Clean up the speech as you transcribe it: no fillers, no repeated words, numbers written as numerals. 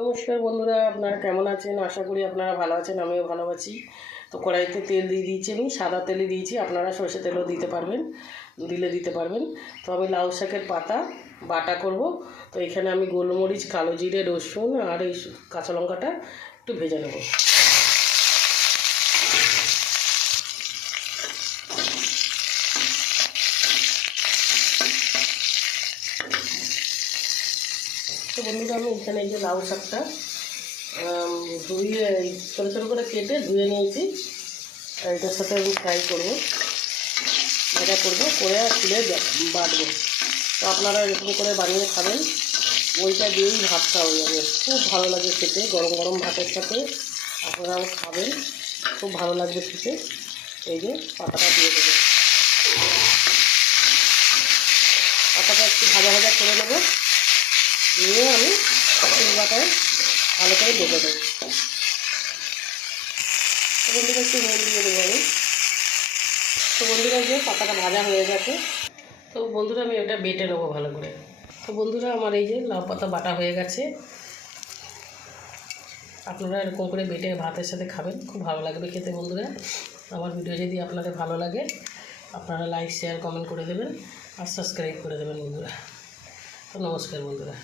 নমস্কার বন্ধুরা, আপনারা কেমন আছেন? আশা করি আপনারা ভালো আছেন, আমিও ভালো আছি। তো কড়াইতে তেল দিয়ে দিয়েছি, আমি সাদা তেলে দিয়েছি, আপনারা সরষে তেলও দিতে পারবেন, দিতে পারবেন। তো আমি লাউ শাকের পাতা বাটা করব। তো এখানে আমি গোলমরিচ, কালো জিরে, রসুন আর এই কাঁচা লঙ্কাটা একটু ভেজে নেব। তো বন্ধুরা, আমি এখানে এই যে লাউ শাকটা ধুয়ে ছোটো ছোটো করে কেটে ধুয়ে নিয়েছি। আর এটার সাথে আমি ফ্রাই করবো, ভাজা করবো, করে আর তুলে বাটবো। তো আপনারা এরকম করে বানিয়ে খাবেন, ওইটা দিয়েই ভাত খাওয়া যাবে, খুব ভালো লাগে খেতে। গরম গরম ভাতের সাথে আপনারাও খাবেন, খুব ভালো লাগবে খেতে। এই যে পাতাটা দিয়ে দেবো, পাতাটা একটু ভাজা ভাজা করে নেবো, নিয়ে আমি শিলবাটায় ভালো করে বেটে দেবো। বন্ধুরা একটু নুন দিয়ে দেবো আমি। তো বন্ধুরা যে পাতাটা ভাজা হয়ে গেছে, তো বন্ধুরা আমি এটা বেটে নেবো ভালো করে। তো বন্ধুরা আমার এই যে লাউ পাতা বাটা হয়ে গেছে, আপনারা এরকম করে বেটে ভাতের সাথে খাবেন, খুব ভালো লাগবে খেতে। বন্ধুরা, আমার ভিডিও যদি আপনাদের ভালো লাগে আপনারা লাইক, শেয়ার, কমেন্ট করে দেবেন আর সাবস্ক্রাইব করে দেবেন বন্ধুরা। তো নমস্কার বন্ধুরা।